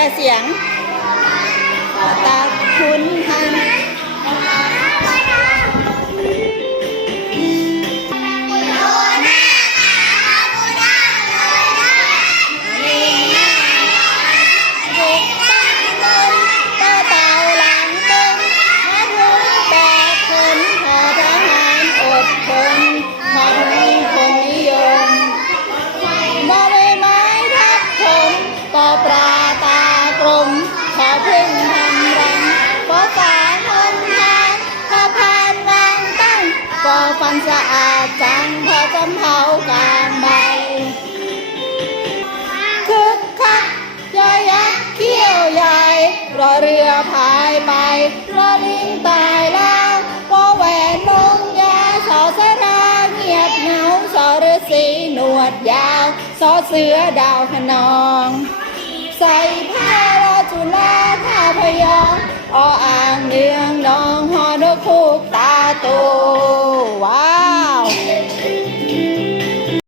ล่ะเสียงตา ก็ฟันสะอาดจังพอจำเผากลางใบคึกคักยอยักเขี้ยวใหญ่รอเรือพายไปรอลิงตายแล้วพอแหวนนงยาสอสราเงียบเหงาสอฤาษีหนวดยาวสอเสือดาวขนอง ใส่ผ้ารอจุฬาท่าพยองออ่างเนือง